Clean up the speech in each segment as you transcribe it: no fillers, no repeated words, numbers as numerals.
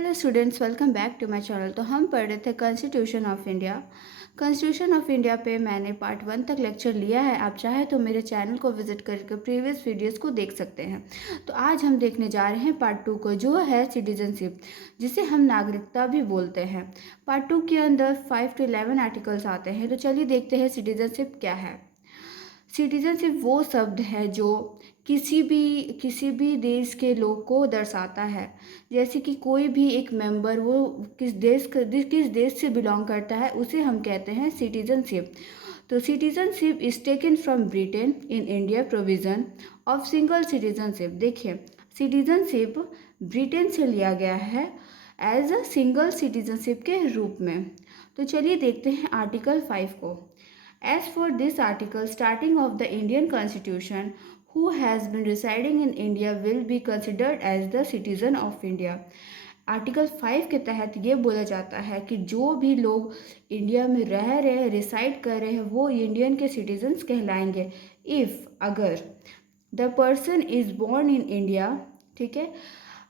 Hello students, welcome back to my channel. तो हम पढ़ रहे थे constitution of India. Constitution of India पे मैंने पार्ट 1 तक लेक्चर लिया है। आप चाहे तो मेरे चैनल को विजिट करके प्रीवियस वीडियोस को देख सकते हैं। तो आज हम देखने जा रहे हैं पार्ट 2 को, जो है सिटीजनशिप, जिसे हम नागरिकता भी बोलते हैं। पार्ट 2 के अंदर 5 to 11 आर्टिकल्स आते हैं। तो चलिए देखते हैं सिटीजनशिप क्या है। सिटीजनशिप वो शब्द है जो किसी भी देश के लोग को दर्शाता है। जैसे कि कोई भी एक मेंबर वो किस देश से बिलोंग करता है, उसे हम कहते हैं सिटीजनशिप। तो citizenship is taken from Britain in India provision of single citizenship. देखिए, सिटीजनशिप ब्रिटेन से लिया गया है एज अ सिंगल सिटीजनशिप के रूप में। तो चलिए देखते हैं आर्टिकल 5 को। As for this article, starting of the Indian Constitution, who has been residing in India will be considered as the citizen of India. Article 5 के तहत ये बोला जाता है कि जो भी लोग इंडिया में रह रहे हैं, रिसाइड कर रहे हैं, वो इंडियन के सिटीजन्स कहलाएंगे। इफ़ अगर the person is born in India, ठीक है,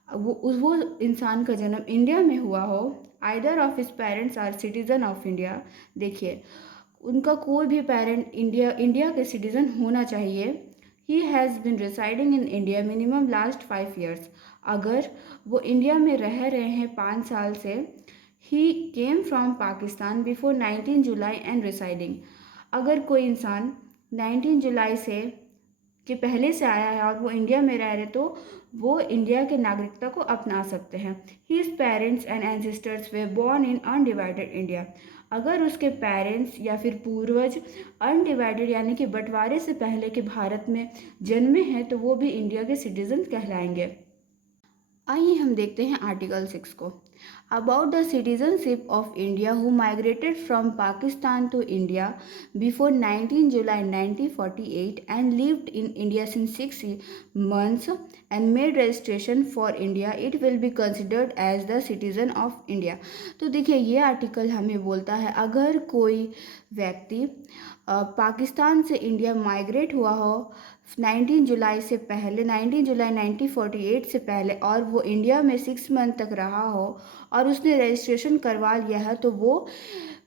वो इंसान का जन्म इंडिया में हुआ हो, either of his parents are citizen of India. देखिए, उनका कोई भी पेरेंट इंडिया के सिटीज़न होना चाहिए। He has been residing in India minimum last 5 years। अगर वो इंडिया में रह रहे हैं 5 साल से। He came from Pakistan before 19 July and residing. अगर कोई इंसान 19 जुलाई से के पहले से आया है और वो इंडिया में रह रहे, तो वो इंडिया के नागरिकता को अपना सकते हैं। His parents and ancestors were born in undivided India. अगर उसके पेरेंट्स या फिर पूर्वज अनडिवाइडेड यानी कि बंटवारे से पहले के भारत में जन्मे हैं, तो वो भी इंडिया के सिटीजन कहलाएंगे। आइए हम देखते हैं आर्टिकल 6 को। About the citizenship of India who migrated from Pakistan to India before 19 July 1948 and lived in India since 6 months and made registration for India, it will be considered as the citizen of India. तो देखिए, ये article हमें बोलता है अगर कोई व्यक्ति पाकिस्तान से इंडिया माइग्रेट हुआ हो 19 जुलाई से पहले, 19 जुलाई 1948 से पहले, और वो इंडिया में 6 मंथ तक रहा हो और उसने रजिस्ट्रेशन करवा लिया है, तो वो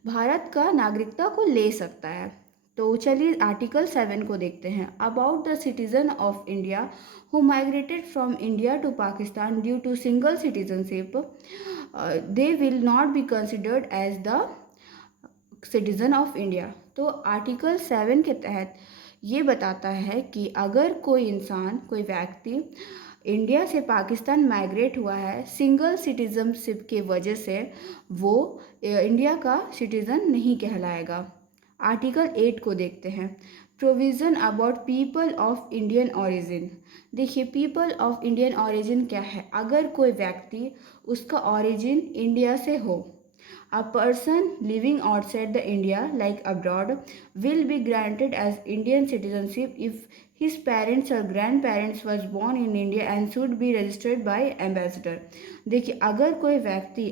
भारत का नागरिकता को ले सकता है। तो चलिए आर्टिकल 7 को देखते हैं। About the citizen of India who migrated from India to Pakistan due to single citizenship, they will not be considered as the citizen of India. तो आर्टिकल 7 के तहत ये बताता है कि अगर कोई इंसान, कोई व्यक्ति इंडिया से पाकिस्तान माइग्रेट हुआ है सिंगल सिटीजनशिप के वजह से, वो इंडिया का सिटीज़न नहीं कहलाएगा। आर्टिकल 8 को देखते हैं। Provision about people of Indian origin. देखिए, पीपल ऑफ इंडियन ओरिजिन क्या है। अगर कोई व्यक्ति, उसका ओरिजिन इंडिया से हो, a person living outside the India, like abroad, will be granted as Indian citizenship if his parents or grandparents was born in India and should be registered by ambassador। देखिए, अगर कोई व्यक्ति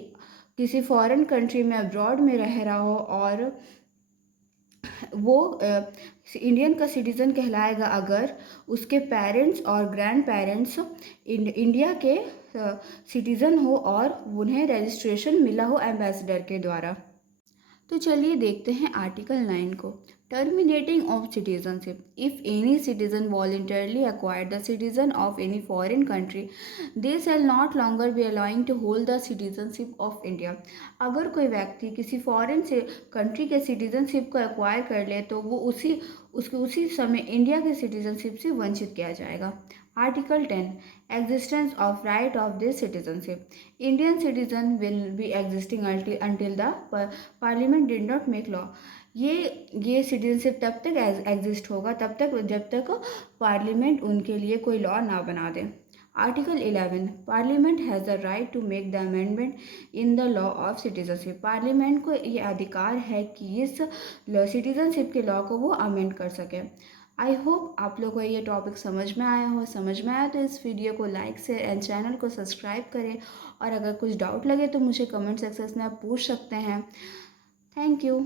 किसी foreign country में abroad में रह रहा हो और वो इंडियन का सिटीज़न कहलाएगा अगर उसके पेरेंट्स और ग्रैंड पेरेंट्स इंडिया के सिटीज़न हो और उन्हें रजिस्ट्रेशन मिला हो एम्बेसडर के द्वारा। तो चलिए देखते हैं आर्टिकल 9 को। Terminating of citizenship. If any citizen voluntarily acquired the citizen of any foreign country, they shall not longer be allowing to hold the citizenship of India. अगर कोई व्यक्ति किसी फॉरेन से कंट्री के सिटीजनशिप को एक्वायर कर ले, तो वो उसी समय इंडिया के सिटीजनशिप से वंचित किया जाएगा। Article 10, existence of right of this citizenship. Indian citizen will be existing until the parliament did not make law. ये सिटीजनशिप तब तक एग्जिस्ट होगा जब तक पार्लियामेंट उनके लिए कोई लॉ ना बना दे। Article 11, parliament has the right to make the amendment in the law of citizenship. Parliament को ये अधिकार है कि इस सिटीजनशिप के लॉ को वो अमेंड कर सके। आई होप आप लोगों को ये टॉपिक समझ में आया तो इस वीडियो को लाइक शेयर एंड चैनल को सब्सक्राइब करें, और अगर कुछ डाउट लगे तो मुझे कमेंट सेक्शन में आप पूछ सकते हैं। Thank you.